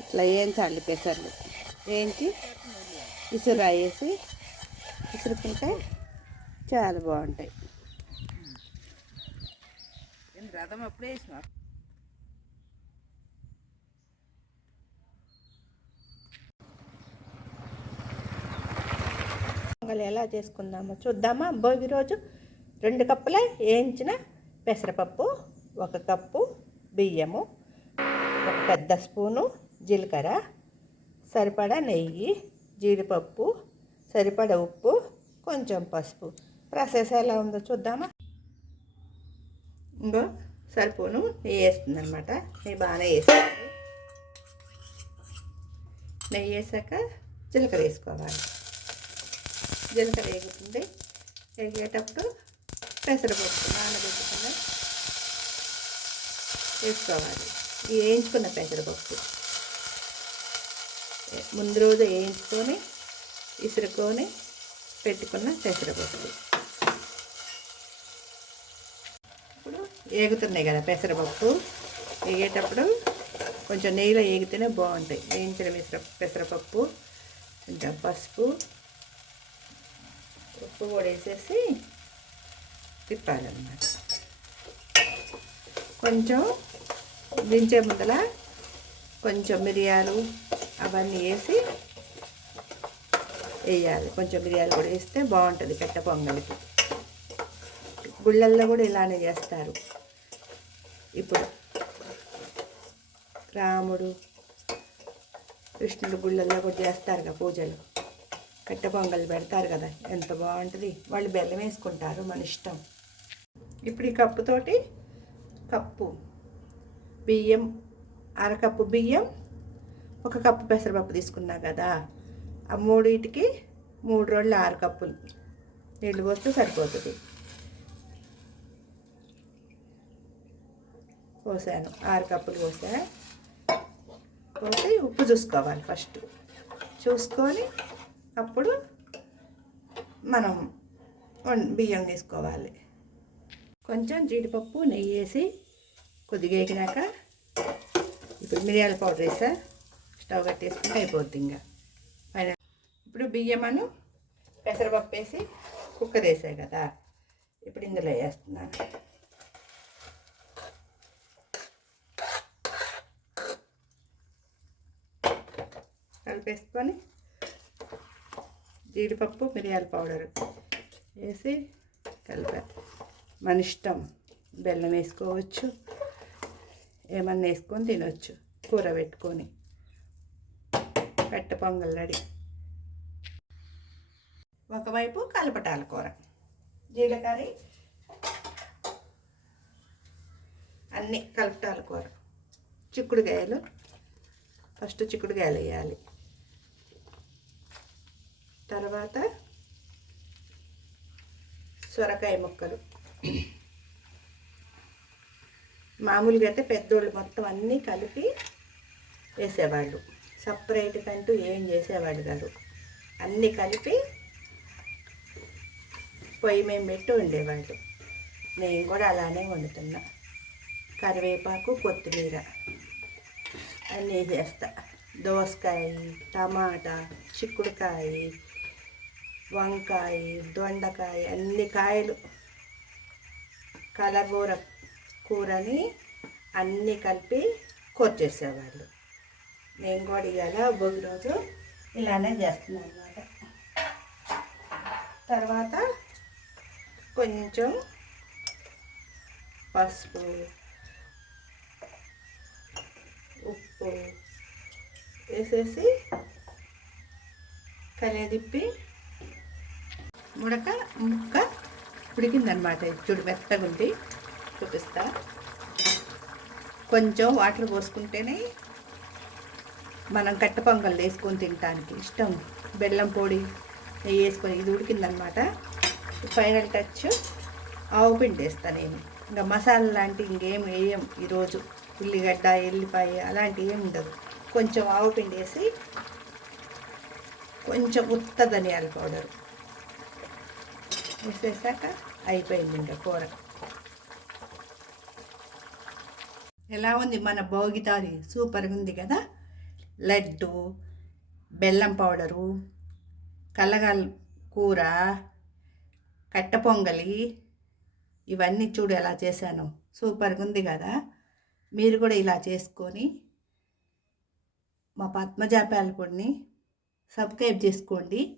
ఇట్లా వేయించాలి పెసర్లు. వేయించి ఇసురు వేసి ఇసురుకుంటే చాలా బాగుంటాయి. రథం అప్పుడే వేసిన పొంగల్ ఎలా చేసుకుందామో చూద్దామా. భోగి రోజు 2 కప్పుల వేయించిన పెసరపప్పు, 1 కప్పు బియ్యము, 1 పెద్ద స్పూను జీలకర్ర, సరిపడా నెయ్యి, జీడిపప్పు, సరిపడా ఉప్పు, కొంచెం పసుపు. ప్రాసెస్ ఎలా ఉందో చూద్దామా. ఇంకో సరిపోను నెయ్యి వేస్తుంది అనమాట. నెయ్యి బాగానే వేసుకోవాలి. నెయ్యి వేసాక జీలకర్ర వేసుకోవాలి. జీలకర్ర వేగుతుంది. వేగేటప్పుడు పెసరపప్పు నానబెట్టుకుని వేసుకోవాలి. ఈ వేయించుకున్న పెసరపప్పు ముందు రోజు వేయించుకొని ఇసురుకొని పెట్టుకున్న పెసరపప్పు. ఇప్పుడు వేగుతున్నాయి కదా పెసరపప్పు. వేగేటప్పుడు కొంచెం నెయ్యిలో వేగితేనే బాగుంటాయి. వేయించిన పెసరపప్పు, కొంచెం పసుపు, ఉప్పు కూడా వేసేసి తిప్పాలన్నమాట. కొంచెం దించే ముందల కొంచెం మిరియాలు అవన్నీ వేసి వేయాలి. కొంచెం మిరియాలు కూడా వేస్తే బాగుంటుంది కట్ట పొంగలికి. గుళ్ళల్లో కూడా ఇలానే చేస్తారు. ఇప్పుడు రాముడు కృష్ణుడు గుళ్ళల్లో కూడా చేస్తారు కదా పూజలు. కట్టె పొంగల్ పెడతారు కదా, ఎంత బాగుంటుంది. వాళ్ళు బెల్లం వేసుకుంటారు, మన ఇష్టం. ఇప్పుడు ఈ కప్పుతోటి కప్పు బియ్యం, 1/2 కప్పు బియ్యం, 1 కప్పు పెసరపప్పు తీసుకున్నా కదా, ఆ మూడింటికి 3 రోజులు 6 కప్పులు నీళ్ళు పోస్తే సరిపోతుంది. పోసాను, 6 కప్పులు పోసా. పోసి ఉప్పు చూసుకోవాలి. ఫస్ట్ చూసుకొని అప్పుడు మనం బియ్యం తీసుకోవాలి. కొంచెం జీడిపప్పు నెయ్యి వేసి కొద్దిగా వేగినాక ఇప్పుడు మిరియాల పౌడర్ వేసా. స్టవ్ కట్టేసుకుంటే అయిపోద్ది. ఇంకా పైన ఇప్పుడు బియ్యమను పెసరపప్పు వేసి కుక్కర్ వేసాయి కదా, ఇప్పుడు ఇందులో వేస్తున్నాను. కలిపేసుకొని జీడిపప్పు మిరియాల పౌడర్ వేసి కలిపా. మన ఇష్టం, బెల్లం వేసుకోవచ్చు, ఏమన్నా వేసుకొని తినవచ్చు. కూర పెట్టుకొని కట్ట పొంగల్ రెడీ. ఒకవైపు కలపటాల కూర, జీలకర్ర అన్నీ కలపటాల కూర. చిక్కుడుకాయలు ఫస్ట్ చిక్కుడుకాయలు వేయాలి. తర్వాత సొరకాయ ముక్కలు. మామూలుగా అయితే పెద్దోళ్ళు మొత్తం అన్నీ కలిపి వేసేవాళ్ళు. సపరేట్ కంటూ ఏం చేసేవాళ్ళు కాదు. అన్నీ కలిపి పొయ్యి మేము పెట్టి వండేవాళ్ళు. నేను కూడా అలానే వండుతున్నా. కరివేపాకు, కొత్తిమీర అన్నీ చేస్తా. దోసకాయ, టమాటా, చిక్కుడుకాయ, వంకాయ, దొండకాయ అన్ని కాయలు కలగూర కూరని అన్నీ కలిపి కూర చేసేవాళ్ళు. నేను కూడా ఇవాళ భోగి రోజు ఇలానే చేస్తున్నాను అన్నమాట. తర్వాత కొంచెం పసుపు, ఉప్పు వేసేసి కలిదిప్పి ముక్క ఉడికిందనమాట. చూడు మెత్తగా ఉంది, చూపిస్తా. కొంచెం వాటర్ పోసుకుంటేనే మనం కట్ట పొంగల్ వేసుకొని తినడానికి ఇష్టం. బెల్లం పొడి నెయ్యి వేసుకొని ఇది ఉడికిందనమాట. ఫైనల్ టచ్ ఆవు పిండి వేస్తాను నేను. ఇంకా మసాలా లాంటివి ఇంకేం వేయం ఈరోజు. ఉల్లిగడ్డ, ఎల్లిపాయ అలాంటివి ఏమి ఉండదు. కొంచెం ఆవు పిండి వేసి కొంచెం ఉత్త ధనియాల పౌడర్ వేసేసాక అయిపోయింది ఇంకా కూర. ఎలా ఉంది మన భోగి తాలి? సూపర్గా ఉంది కదా. లడ్డు, బెల్లం పౌడరు, కల్లగల్ కూర, కట్ట పొంగలి, ఇవన్నీ చూడు ఎలా చేశాను. సూపర్గా ఉంది కదా. మీరు కూడా ఇలా చేసుకొని మా పద్మజా పాలపొడిని సబ్స్క్రైబ్ చేసుకోండి.